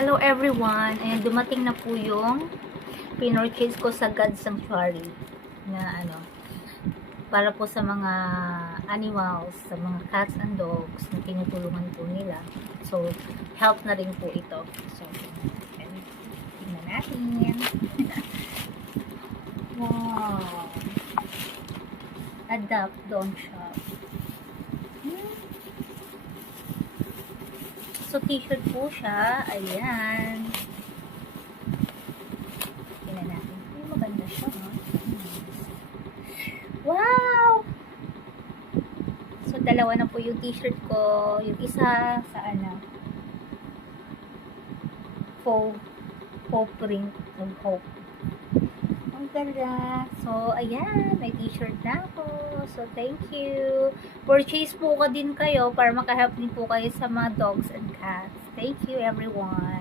Hello everyone! Ayan, dumating na po yung pinorchase ko sa God Sanctuary na para po sa mga animals, sa mga cats and dogs na tinutulungan po nila. So, help na rin po ito. So, tingnan natin. Wow! Adopt, don't shop. So, t-shirt po siya. Ayan. Tingnan natin. Ay, maganda siya, ha? Wow! So, dalawa na po yung t-shirt ko. Yung isa sa faux print ng hope. Ang ganda. So, ayan. May t-shirt na ako. So, thank you. Purchase po ka din kayo para makahelp din po kayo sa mga dogs and cats. Thank you, everyone.